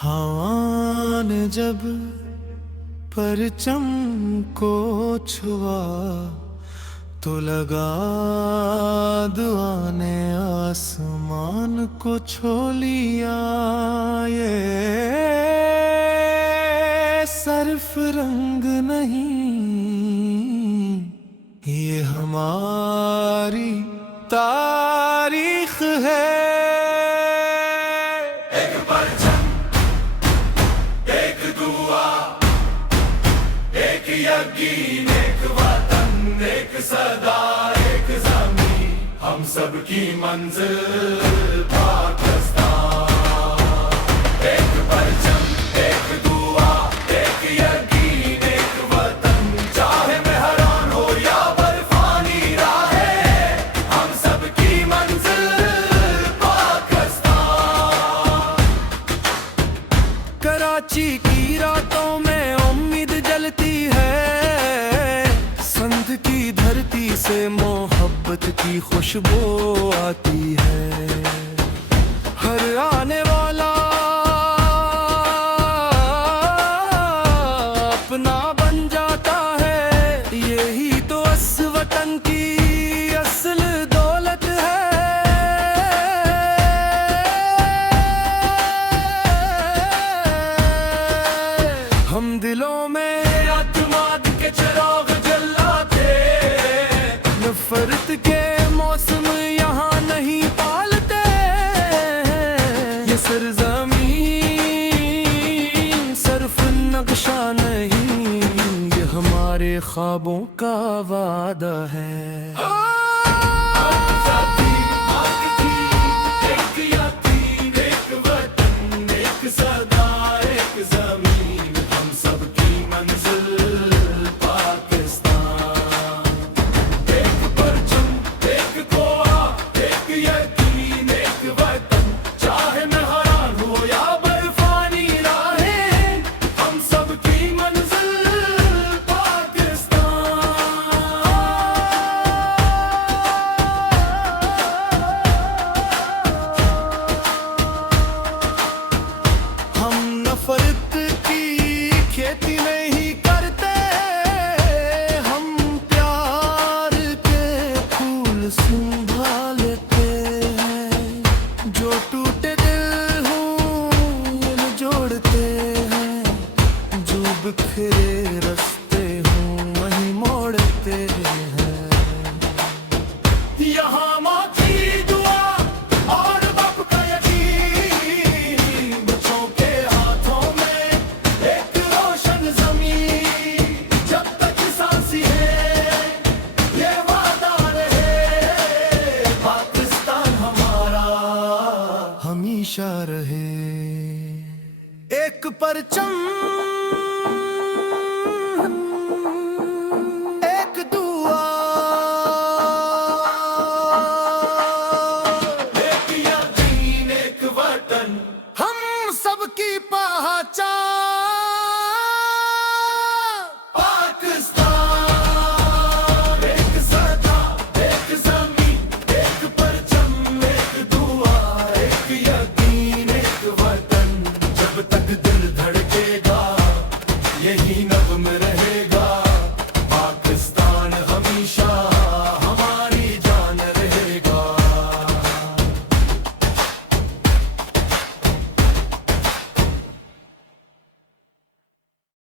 हवा ने जब परचम को छुआ तो लगा दुआ ने आसमान को छू लिया। ये सिर्फ रंग नहीं, ये हमारी तारीख है। एक परचम, एक दुआ, एक यकीन, एक वतन, एक सदा, एक ज़मीं, हम सब की मंजिल पाकिस्तान। एक परचम, एक दुआ, एक यकीन, एक वतन, चाहे मेहरान हो या बर्फानी राहें, हम सब की मंजिल पाकिस्तान। कराची की रातों में उम्मीद जलती है, संध की धरती से मोहब्बत की खुशबू आती है। हर आने वाला अपना बन जाता है, यही तो इस वतन की असल दौलत है। हम दिलों में अतमाद के चिराग जलाते, नफरत के मौसम यहाँ नहीं पालते। ये सरजमीं सिर्फ नक्शा नहीं, ये हमारे ख्वाबों का वादा है। एक यकीन, एक वतन, एक सदा, एक ज़मीन, हम सब की मंजिल पाकिस्तान। एक परचम, एक दुआ, एक यकीन, एक वतन, चाहे मेहरान हो या बर्फानी राहें, हम सब की मंजिल पाकिस्तान। हम नफरत की खेती नहीं करते, हम प्यार के फूल संभालते हैं। जो टूटे दिल हों जोड़ते हैं, जो बिखरे रास्ते हों वहीं मोड़ते हैं। यहाँ माँ की दुआ और बाप का यकीन, बच्चों के हाथों में एक रोशन ज़मीं, जब तक सांसी है ये वादा रहे, पाकिस्तान हमारा हमेशा रहे। एक परचम, एक दुआ, एक यकीन, एक वतन, हम सबकी पहचान पाकिस्तान। एक सदा, एक ज़मीं, एक परचम, एक दुआ, एक यकीन, एक वतन, जब तक